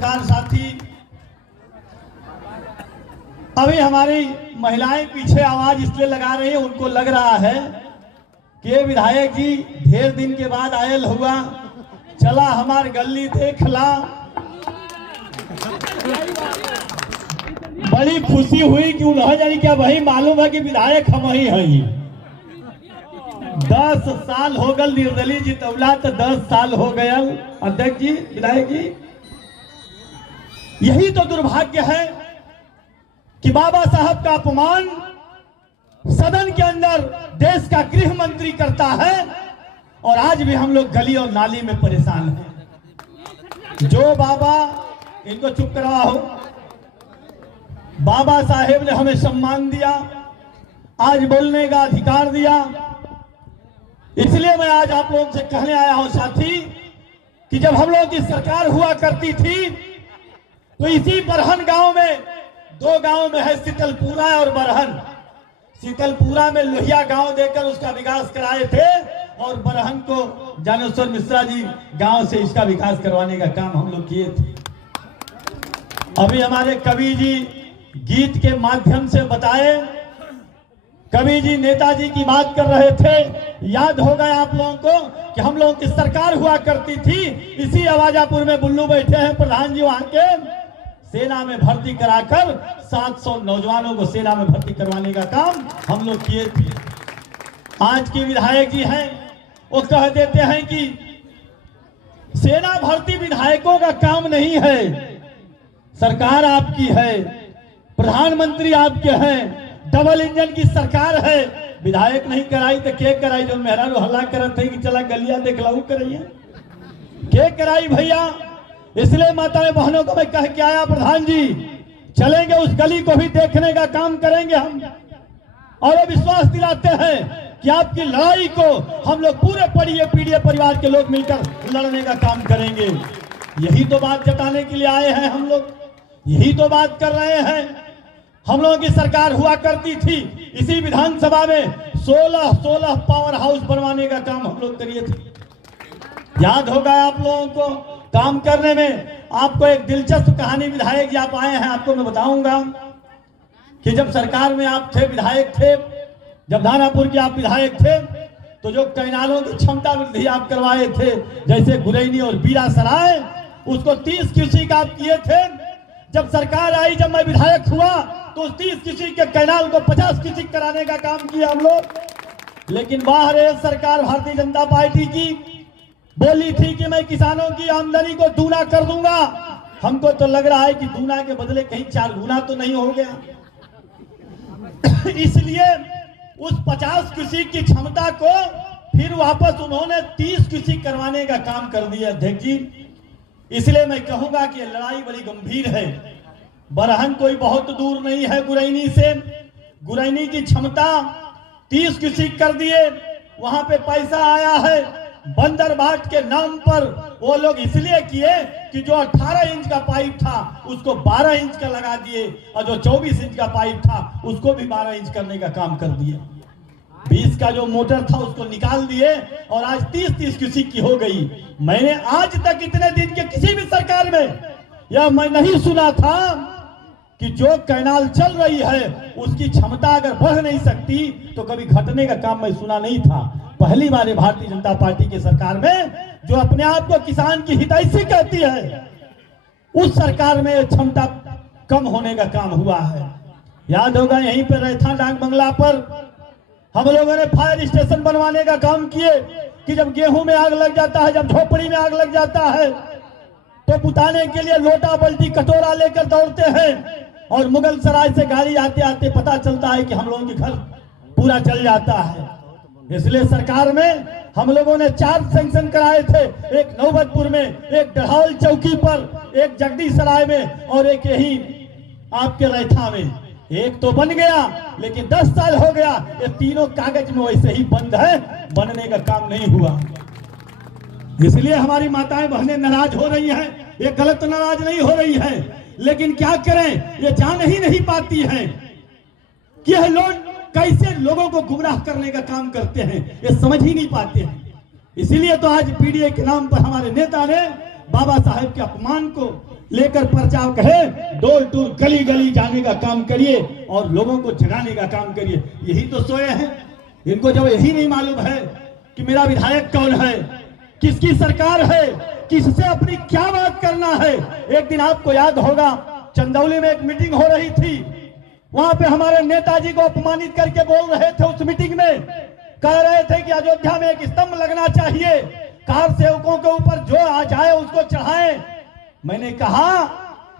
पत्रकार साथी, अभी हमारी महिलाएं पीछे आवाज इसलिए लगा रही है, उनको लग रहा है कि ये विधायक जी ढेर दिन के बाद आयल हुआ, चला हमार गली देख ला। बड़ी खुशी हुई कि उन्हें जानी क्या वही मालूम है कि विधायक हम ही हैं। 10 साल हो गल निर्दलीय जितवला, तो 10 साल हो गया अध्यक्ष जी, विधायक जी। यही तो दुर्भाग्य है कि बाबा साहब का अपमान सदन के अंदर देश का गृह मंत्री करता है और आज भी हम लोग गली और नाली में परेशान हैं। जो बाबा, इनको चुप करवाओ, बाबा साहेब ने हमें सम्मान दिया, आज बोलने का अधिकार दिया, इसलिए मैं आज आप लोगों से कहने आया हूं साथी कि जब हम लोग की सरकार हुआ करती थी तो इसी बरहन गांव में, 2 गांव में है शीतलपुरा और बरहन। शीतलपुरा में लोहिया गांव देकर उसका विकास कराए थे और बरहन को ज्ञानेश्वर मिश्रा जी गांव से इसका विकास करवाने का काम हम लोग किए थे। अभी हमारे कवि जी गीत के माध्यम से बताए, कवि जी नेताजी की बात कर रहे थे। याद होगा आप लोगों को कि हम लोगों की सरकार हुआ करती थी, इसी आवाजापुर में बुल्लू बैठे हैं प्रधान जी, वहां के सेना में भर्ती कराकर 700 नौजवानों को सेना में भर्ती करवाने का काम हम लोग किए थे। आज के विधायक जी हैं, वो कह देते हैं कि सेना भर्ती विधायकों का काम नहीं है, सरकार आपकी है, प्रधानमंत्री आपके हैं, डबल इंजन की सरकार है। विधायक नहीं कराई तो के कराई? जो मेहरा हल्ला करत है कि चला गलिया देख लाऊ कराइए, के कराई भैया? इसलिए माताएं बहनों को मैं कह के आया, प्रधान जी चलेंगे उस गली को भी देखने का काम करेंगे हम, और विश्वास दिलाते हैं कि आपकी लड़ाई को हम लोग पूरे पीड़ित परिवार के लोग मिलकर लड़ने का काम करेंगे। यही तो बात जताने के लिए आए हैं हम लोग, यही तो बात कर रहे हैं। हम लोगों की सरकार हुआ करती थी, इसी विधानसभा में 16 पावर हाउस बनवाने का काम हम लोग करिए थे। याद होगा आप लोगों को। काम करने में आपको एक दिलचस्प कहानी, विधायक जी आप आए हैं, आपको मैं बताऊंगा कि जब सरकार में आप थे, विधायक थे, जब दानापुर के आप विधायक थे, तो जो कैनालों की क्षमता वृद्धि आप करवाए थे, जैसे गुरैनी और बीरा सराय, उसको 30 क्यूसेक आप किए थे। जब सरकार आई, जब मैं विधायक हुआ, तो 30 क्यूसेक के कैनाल को 50 क्यूसेक कराने का काम किया हम लोग। लेकिन बाहर सरकार भारतीय जनता पार्टी की बोली थी कि मैं किसानों की आमदनी को दूना कर दूंगा। हमको तो लग रहा है कि दूना के बदले कहीं 4 गुना तो नहीं हो गया। इसलिए उस 50 क्यूसेक की क्षमता को फिर वापस उन्होंने 30 क्यूसेक करवाने का काम कर दिया अध्यक्ष जी। इसलिए मैं कहूंगा कि लड़ाई बड़ी गंभीर है। बरहन कोई बहुत दूर नहीं है गुरैनी से, गुरैनी की क्षमता 30 क्यूसेक कर दिए। वहां पे पैसा आया है बंदर बाट के नाम पर, वो लोग इसलिए किए कि जो 18 इंच का पाइप था उसको 12 इंच का लगा दिए, और जो 24 इंच का पाइप था उसको भी 12 इंच करने का काम कर दिए। 20 का जो मोटर था उसको निकाल दिए और आज 30 क्यूसेक की हो गई। मैंने आज तक इतने दिन के किसी भी सरकार में यह मैं नहीं सुना था कि जो कैनाल चल रही है उसकी क्षमता अगर बढ़ नहीं सकती तो कभी घटने का काम मैं सुना नहीं था। पहली बार भारतीय जनता पार्टी की सरकार में, जो अपने आप को किसान की हितैषी कहती है, उस सरकार में क्षमता कम होने का काम हुआ है। याद होगा यहीं पर रैथा डाक बंगला पर हम लोगों ने फायर स्टेशन बनवाने का काम किए कि जब गेहूं में आग लग जाता है, जब झोपड़ी में आग लग जाता है, तो बुताने के लिए लोटा बल्टी कटोरा लेकर दौड़ते हैं, और मुगल सराय से गाड़ी आते आते पता चलता है कि हम लोगों के घर पूरा चल जाता है। इसलिए सरकार में हम लोगों ने 4 सैंक्शन कराए थे, एक नौबतपुर में, एक डढ़ावल चौकी पर, एक जगदीश सराय में और एक यही आपके रैथा में। एक तो बन गया, लेकिन 10 साल हो गया, ये तीनों कागज में वैसे ही बंद है, बनने का काम नहीं हुआ। इसलिए हमारी माताएं बहनें नाराज हो रही हैं। ये गलत नाराज नहीं हो रही है, लेकिन क्या करें, ये जान ही नहीं पाती है कि यह लोग कैसे लोगों को गुमराह करने का काम करते हैं, ये समझ ही नहीं पाते हैं। इसीलिए तो आज पीडीए के नाम पर हमारे नेता ने बाबा साहेब के अपमान को लेकर प्रचार कहे, डोर टूर गली गली जाने का काम करिए और लोगों को जगाने का काम करिए। यही तो सोए हैं। इनको जब यही नहीं मालूम है कि मेरा विधायक कौन है, किसकी सरकार है, किससे अपनी क्या बात करना है। एक दिन आपको याद होगा, चंदौली में एक मीटिंग हो रही थी, वहां पे हमारे नेताजी को अपमानित करके बोल रहे थे। उस मीटिंग में कह रहे थे कि अयोध्या में एक स्तंभ लगना चाहिए, कार सेवकों के ऊपर जो आ जाए उसको चढ़ाएं। मैंने कहा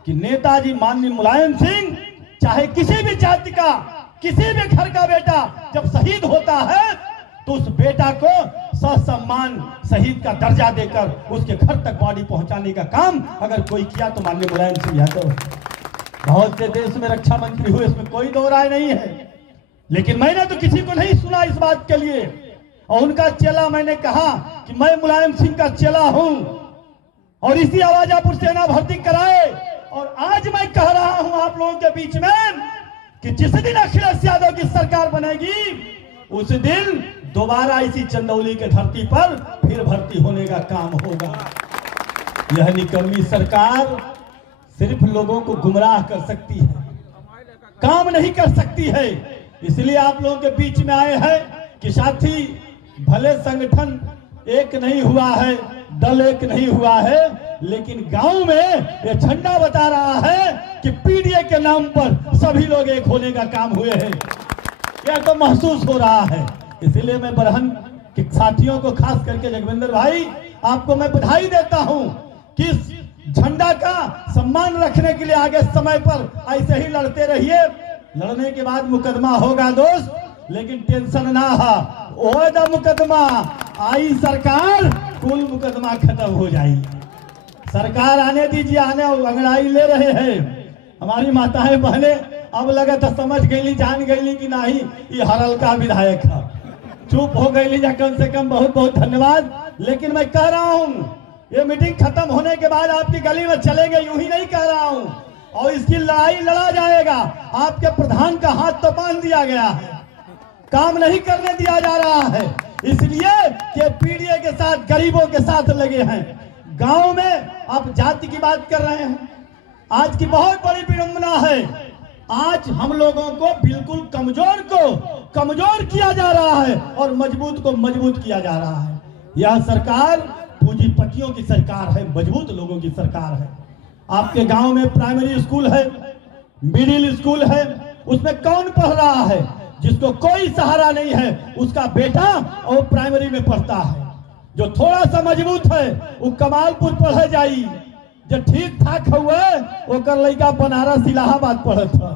कि नेताजी माननीय मुलायम सिंह चाहे किसी भी जाति का, किसी भी घर का बेटा जब शहीद होता है तो उस बेटा को ससम्मान शहीद का दर्जा देकर उसके घर तक बॉडी पहुंचाने का काम अगर कोई किया तो माननीय मुलायम सिंह यादव। बहुत से देश में रक्षा मंत्री हुए, इसमें कोई दो राय नहीं है, लेकिन मैंने तो किसी को नहीं सुना इस बात के लिए। और उनका चेला, मैंने कहा कि मैं मुलायम सिंह का चेला हूं और इसी आवाजापुर सेना भर्ती कराए। और आज मैं कह रहा हूं आप लोगों के बीच में कि जिस दिन अखिलेश यादव की सरकार बनेगी उस दिन दोबारा इसी चंदौली के धरती पर फिर भर्ती होने का काम होगा। यह निकम्मी सरकार सिर्फ लोगों को गुमराह कर सकती है, काम नहीं कर सकती है। इसलिए आप लोगों के बीच में आए हैं कि साथी, भले संगठन एक नहीं हुआ है, दल एक नहीं हुआ है, लेकिन गांव में ये झंडा बता रहा है कि पीडीए के नाम पर सभी लोग एक होने का काम हुए हैं। यह तो महसूस हो रहा है। इसलिए मैं बरहन के साथियों को, खास करके जगविंदर भाई, आपको मैं बधाई देता हूं कि इस झंडा का सम्मान रखने के लिए आगे समय पर ऐसे ही लड़ते रहिए। लड़ने के बाद मुकदमा होगा दोस्त, लेकिन टेंशन ना हो, ओदा मुकदमा आई सरकार, कुल मुकदमा खत्म हो जाएगी। सरकार आने दीजिए, आने अंगड़ाई ले रहे हैं हमारी माताएं बहने। अब लगा था समझ गई, जान गई कि नहीं ये हरल का विधायक है, चुप हो गई जा कम से कम। बहुत बहुत धन्यवाद। लेकिन मैं कह रहा हूं ये मीटिंग खत्म होने के बाद आपकी गली में चलेंगे, यूं ही नहीं कह रहा हूं, और इसकी लड़ाई लड़ा जाएगा। आपके प्रधान का हाथ तो बांध दिया गया है, काम नहीं करने दिया जा रहा है, इसलिए कि पीडीए के साथ, गरीबों के साथ लगे हैं। गांव में आप जाति की बात कर रहे हैं, आज की बहुत बड़ी विडंबना है। आज हम लोगों को बिल्कुल कमजोर को कमजोर किया जा रहा है और मजबूत को मजबूत किया जा रहा है। यह सरकार पूंजीपतियों की सरकार है, मजबूत लोगों की सरकार है। आपके गांव में प्राइमरी स्कूल है, मिडिल स्कूल है, उसमें कौन पढ़ रहा है? जिसको कोई सहारा नहीं है उसका बेटा और प्राइमरी में पढ़ता है। जो थोड़ा सा मजबूत है वो कमालपुर पढ़े जाई, जो ठीक ठाक हुआ ओकर लड़का बनारस इलाहाबाद पढ़त था,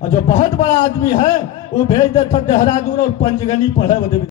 और जो बहुत बड़ा आदमी है वो भेज देता देहरादून और पंचगनी पढ़े।